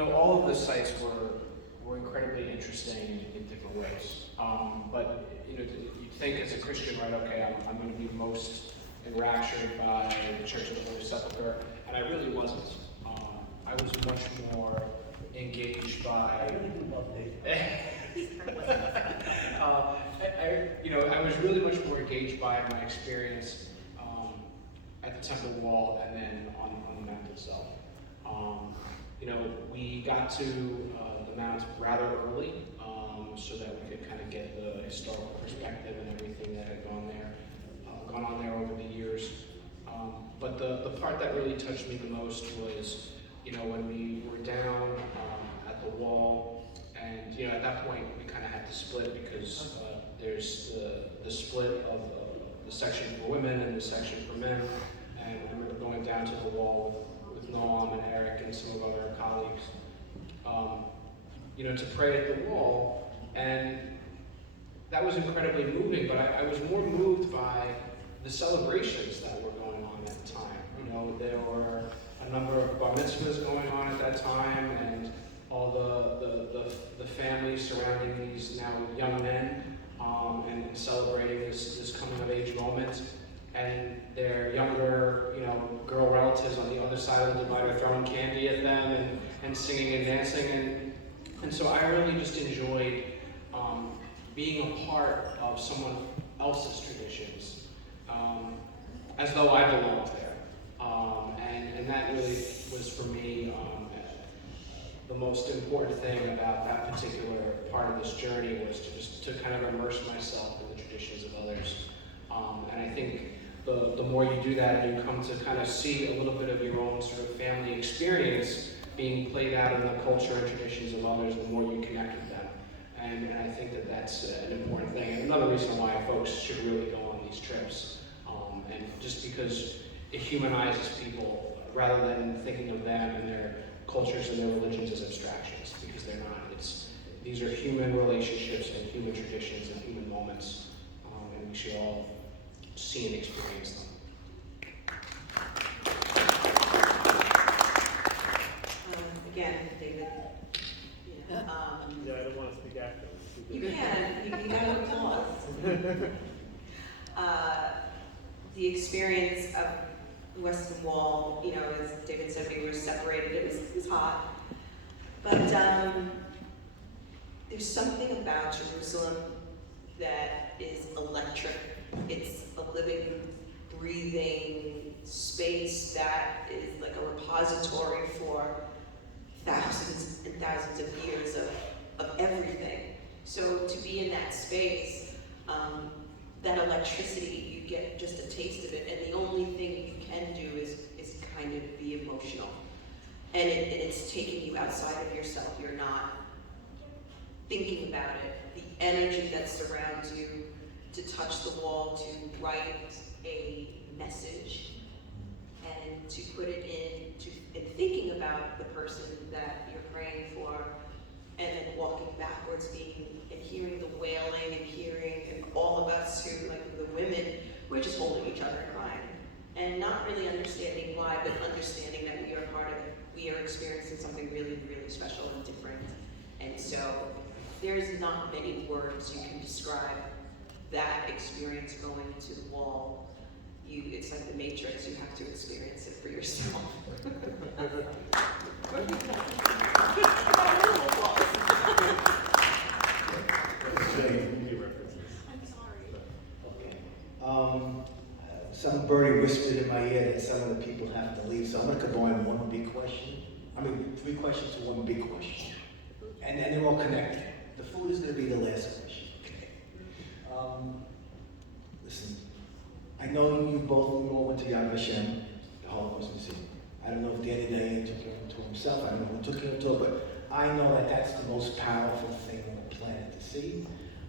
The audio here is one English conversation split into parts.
all of the sites were incredibly interesting in different ways. But you'd think as a Christian, right? Okay, I'm going to be most enraptured by the Church of the Holy Sepulchre, and I really wasn't. I was much more engaged by. I really do love Dave. I was really much more engaged by my experience at the Temple Wall and then on the Mount itself. We got to the Mount rather early so that we could kind of get the historical perspective and everything that had gone on there over the years. But the part that really touched me the most was, when we were down at the wall, and at that point we kind of had to split because there's the split of the section for women and the section for men, and I remember going down to the wall with Noam and Eric and some of our other colleagues, to pray at the wall, and that was incredibly moving, but I was more moved by the celebrations that were going on at the time. There were a number of bar mitzvahs going on at that time, and all the families surrounding these now young men, and celebrating this coming of age moment, and their younger, girl relatives on the other side of the divide are throwing candy at them and singing and dancing, and so I really just enjoyed being a part of someone else's traditions, as though I belonged there. And that really was, for me, the most important thing about that particular part of this journey was to kind of immerse myself in the traditions of others. And I think the more you do that and you come to kind of see a little bit of your own sort of family experience being played out in the culture and traditions of others, the more you connect with them. And I think that that's an important thing. And another reason why folks should really go on these trips. And just because it humanizes people rather than thinking of them and their cultures and their religions as abstractions, because they're not. These are human relationships and human traditions and human moments, and we should all see and experience them. Again, David, Yeah, I don't want to speak after. you can, you got applause. The experience of the Western Wall, as David said, we were separated, it was hot. But there's something about Jerusalem that is electric. It's a living, breathing space that is like a repository for thousands and thousands of years of everything. So to be in that space, that electricity, you get just a taste of it, and the only thing you can do is kind of be emotional. And it's taking you outside of yourself. You're not thinking about it. The energy that surrounds you, to touch the wall, to write a message, and to put it in thinking about the person that you're praying for, and then walking backwards, and hearing the wailing, and hearing all of us who, like the women, we're just holding each other and crying. And not really understanding why, but understanding that we are part of it. We are experiencing something really, really special and different. And so there's not many words you can describe that experience going to the wall. It's like the Matrix, you have to experience it for yourself. Some birdie whispered in my ear that some of the people have to leave, so I'm going to combine one big question. Three questions to one big question. And they're all connected. The food is going to be the last question. Listen, I know you all went to Yad Vashem, the Holocaust Museum. I don't know if Danny Dayan took him to himself, I don't know who took him to it, but I know that that's the most powerful thing on the planet to see.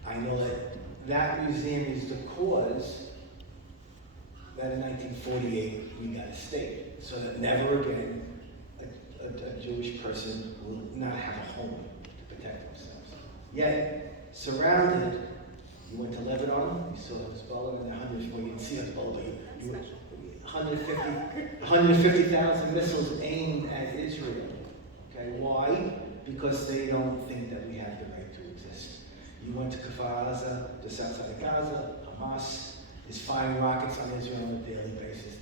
I know that that museum is the cause that in 1948 we got a state, so that never again a Jewish person will not have a home to protect themselves. Yet, surrounded, you went to Lebanon, you saw Hezbollah, and 100, well, you didn't see Hezbollah, but you 150,000 missiles aimed at Israel. Okay, why? because they don't think that we have the right to exist. You went to Kfar Aza, just outside of Gaza, Hamas is firing rockets on Israel on a daily basis.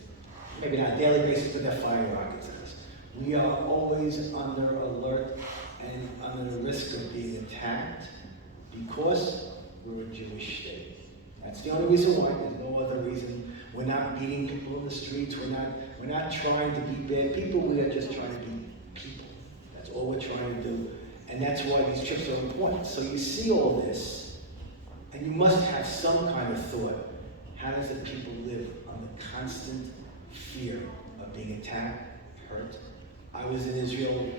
Maybe not a daily basis, but they're firing rockets at us. We are always under alert and under the risk of being attacked because we're a Jewish state. That's the only reason why. There's no other reason. We're not beating people in the streets. We're not trying to be bad people. We are just trying to be people. That's all we're trying to do. And that's why these trips are important. So you see all this, and you must have some kind of thought. How does the people live under constant fear of being attacked, hurt? I was in Israel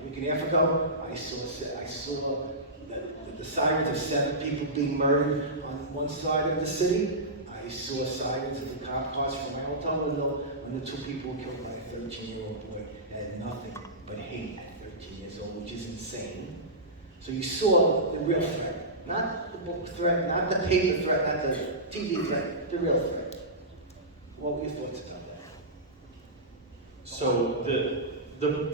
a week and a half ago. I saw the sirens of 7 people being murdered on one side of the city. I saw sirens of the cop cars from my hotel window when the 2 people were killed by a 13-year-old boy that had nothing but hate at 13 years old, which is insane. So you saw the real threat, not the book threat, not the paper threat, not the TV threat, the real threat. What were your thoughts about that? So the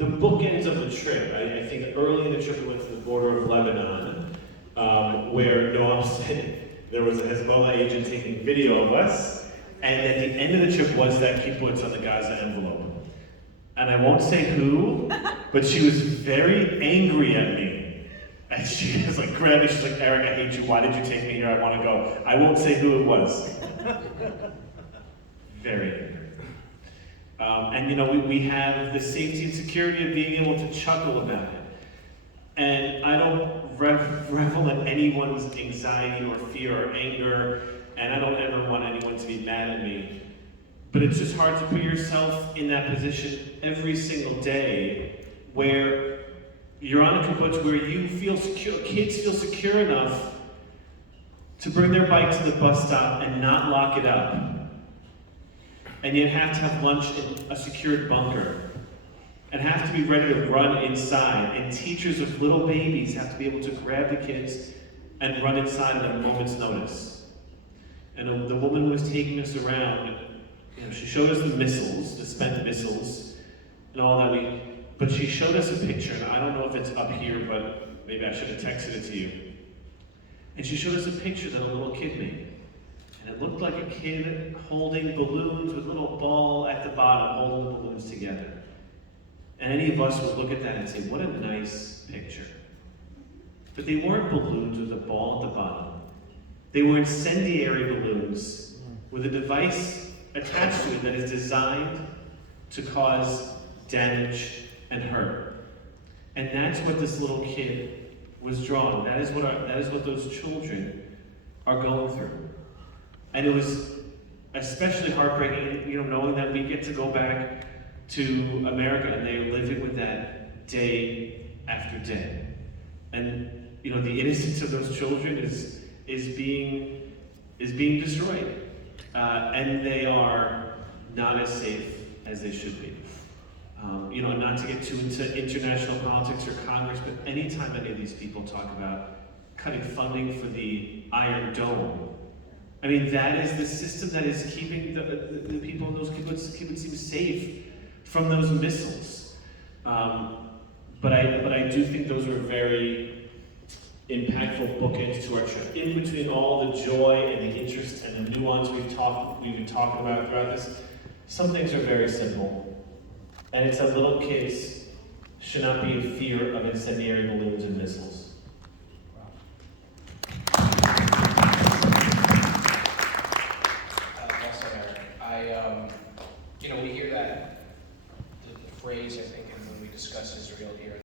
bookends of the trip, I think early in the trip we went to the border of Lebanon, where Noam said there was a Hezbollah agent taking video of us, and at the end of the trip was that kibbutz on the Gaza envelope. And I won't say who, but she was very angry at me. And she was like, grabbed me, she's like, Eric, I hate you, why did you take me here, I want to go. I won't say who it was. Very angry. And you know, we have the safety and security of being able to chuckle about it. And I don't revel in anyone's anxiety or fear or anger, and I don't ever want anyone to be mad at me. But it's just hard to put yourself in that position every single day where you're on a kibbutz where you feel secure, kids feel secure enough to bring their bike to the bus stop and not lock it up. And yet have to have lunch in a secured bunker. And have to be ready to run inside. And teachers of little babies have to be able to grab the kids and run inside at a moment's notice. And the woman who was taking us around, you know, she showed us the missiles, the spent missiles, and all that. But she showed us a picture, and I don't know if it's up here, but maybe I should have texted it to you. And she showed us a picture that a little kid made. And it looked like a kid holding balloons with a little ball at the bottom, holding the balloons together. And any of us would look at that and say, what a nice picture. But they weren't balloons with a ball at the bottom. They were incendiary balloons with a device attached to it that is designed to cause damage and hurt. And that's what this little kid was drawing. That is what those children are going through. And it was especially heartbreaking, you know, knowing that we get to go back to America and they're living with that day after day. And you know, the innocence of those children is being destroyed. And they are not as safe as they should be. You know, not to get too into international politics or Congress, but anytime any of these people talk about cutting funding for the Iron Dome, I mean, that is the system that is keeping the people in those kibbutzim safe from those missiles. But I do think those are very impactful bookends to our trip. In between all the joy and the interest and the nuance we've been talking about throughout this, some things are very simple. And it's that little kids should not be in fear of incendiary balloons and missiles. You know, we hear that the phrase, I think, and when we discuss Israel here,